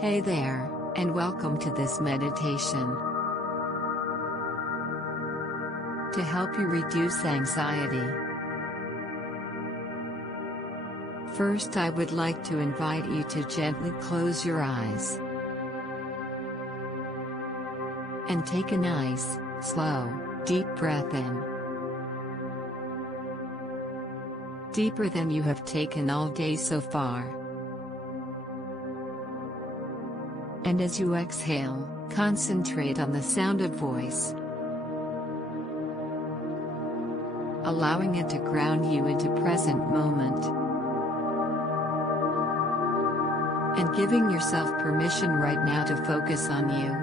Hey there, and welcome to this meditation. To help you reduce anxiety. First, I would like to invite you to gently close your eyes. And take a nice, slow, deep breath in. Deeper than you have taken all day so far. And as you exhale, concentrate on the sound of voice, allowing it to ground you into present moment, and giving yourself permission right now to focus on you,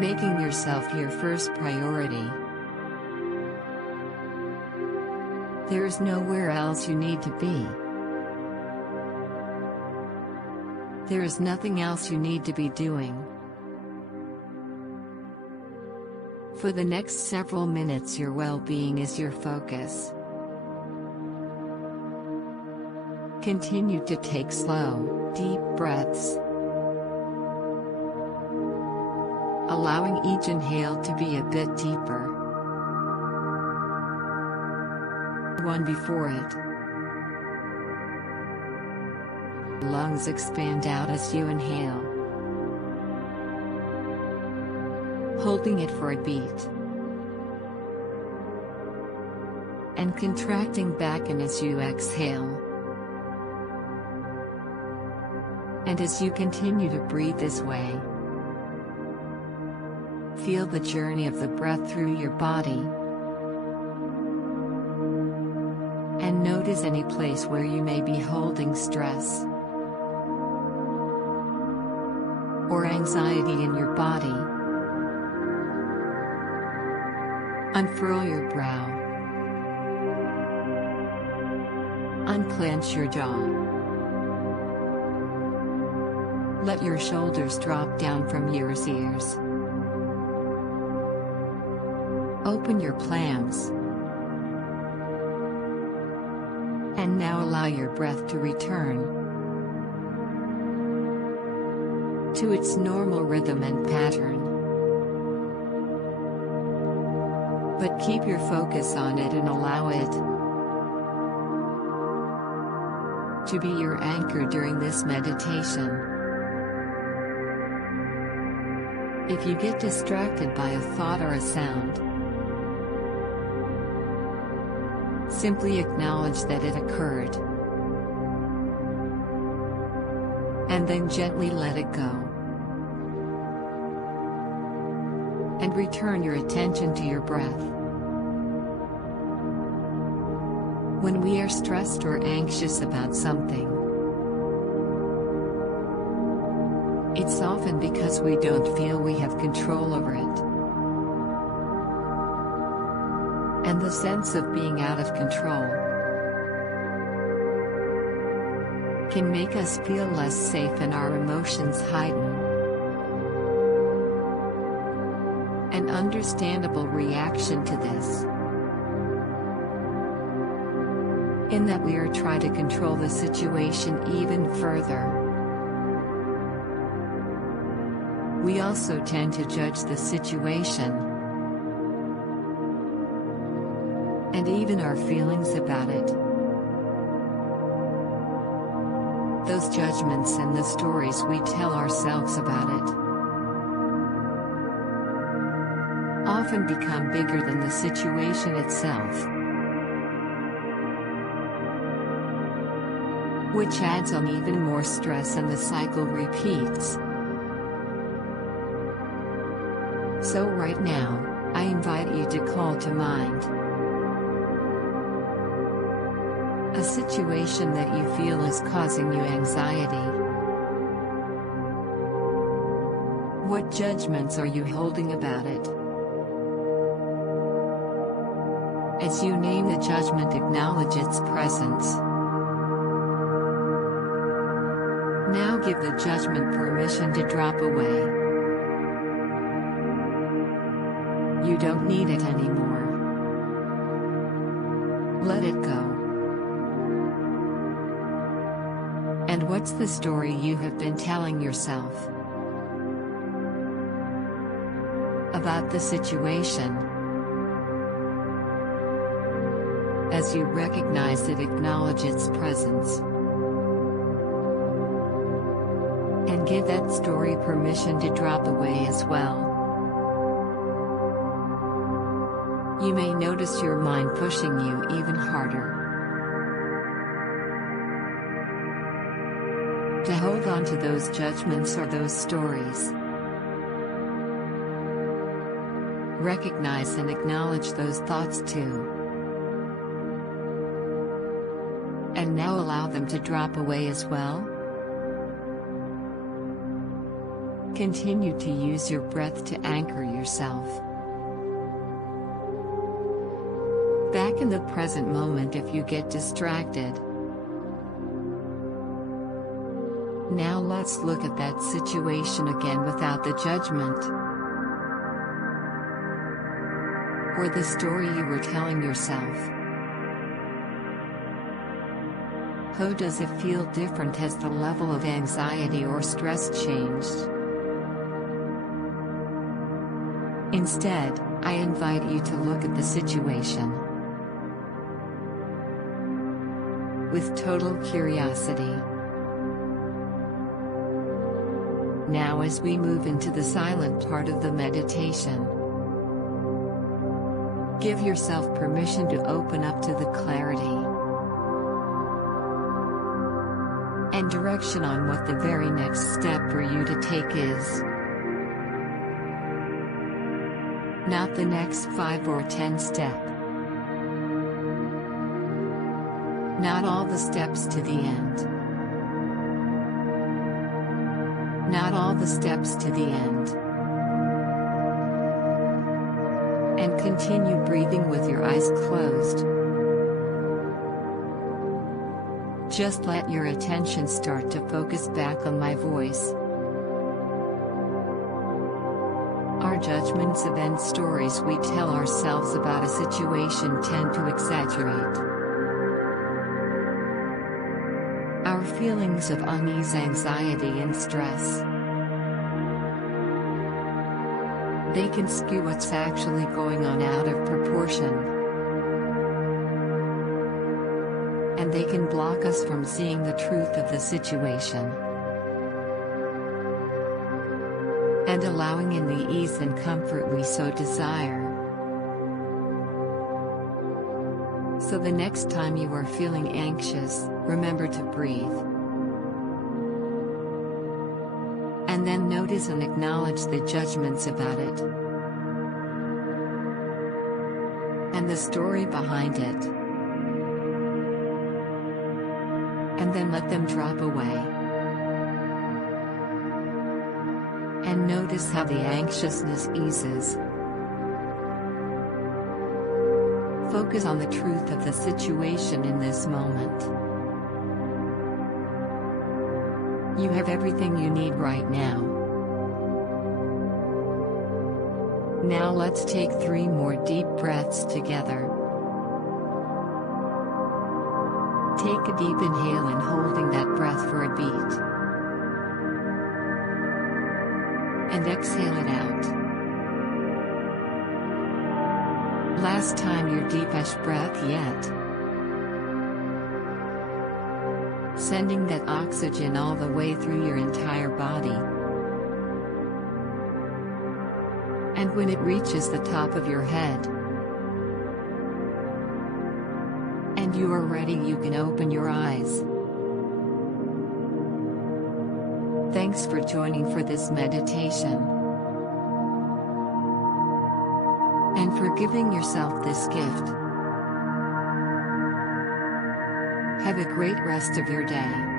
making yourself your first priority. There is nowhere else you need to be. There is nothing else you need to be doing. For the next several minutes, your well-being is your focus. Continue to take slow, deep breaths, allowing each inhale to be a bit deeper. One before it. Lungs expand out as you inhale, holding it for a beat, and contracting back in as you exhale. And as you continue to breathe this way, feel the journey of the breath through your body, and notice any place where you may be holding stress or anxiety in your body. Unfurl your brow. Unclench your jaw. Let your shoulders drop down from your ears. Open your palms. And now allow your breath to return to its normal rhythm and pattern. But keep your focus on it and allow it to be your anchor during this meditation. If you get distracted by a thought or a sound, simply acknowledge that it occurred, and then gently let it go. And return your attention to your breath. When we are stressed or anxious about something, it's often because we don't feel we have control over it. And the sense of being out of control can make us feel less safe and our emotions heighten. An understandable reaction to this, in that we are trying to control the situation even further. We also tend to judge the situation, and even our feelings about it. Those judgments and the stories we tell ourselves about it often become bigger than the situation itself, which adds on even more stress, and the cycle repeats. So right now, I invite you to call to mind a situation that you feel is causing you anxiety. What judgments are you holding about it? As you name the judgment, acknowledge its presence. Now give the judgment permission to drop away. You don't need it anymore. Let it go. And what's the story you have been telling yourself about the situation? As you recognize it, acknowledge its presence. And give that story permission to drop away as well. You may notice your mind pushing you even harder to hold on to those judgments or those stories. Recognize and acknowledge those thoughts too. And now allow them to drop away as well. Continue to use your breath to anchor yourself back in the present moment if you get distracted. Now let's look at that situation again without the judgment or the story you were telling yourself. How does it feel different? Has the level of anxiety or stress changed? Instead, I invite you to look at the situation with total curiosity. Now, as we move into the silent part of the meditation, give yourself permission to open up to the clarity and direction on what the very next step for you to take is. Not the next 5 or 10 step. Not all the steps to the end. Not all the steps to the end. And continue breathing with your eyes closed. Just let your attention start to focus back on my voice. Our judgments, events, stories we tell ourselves about a situation tend to exaggerate our feelings of unease, anxiety, and stress. They can skew what's actually going on out of proportion. And they can block us from seeing the truth of the situation and allowing in the ease and comfort we so desire. So the next time you are feeling anxious, remember to breathe. And then notice and acknowledge the judgments about it and the story behind it. And then let them drop away. And notice how the anxiousness eases. Focus on the truth of the situation in this moment. You have everything you need right now. Now let's take 3 more deep breaths together. Take a deep inhale and holding that breath for a beat. And exhale it out. Last time your deepest breath yet. Sending that oxygen all the way through your entire body. And when it reaches the top of your head, and you are ready, you can open your eyes. Thanks for joining for this meditation. And for giving yourself this gift. Have a great rest of your day.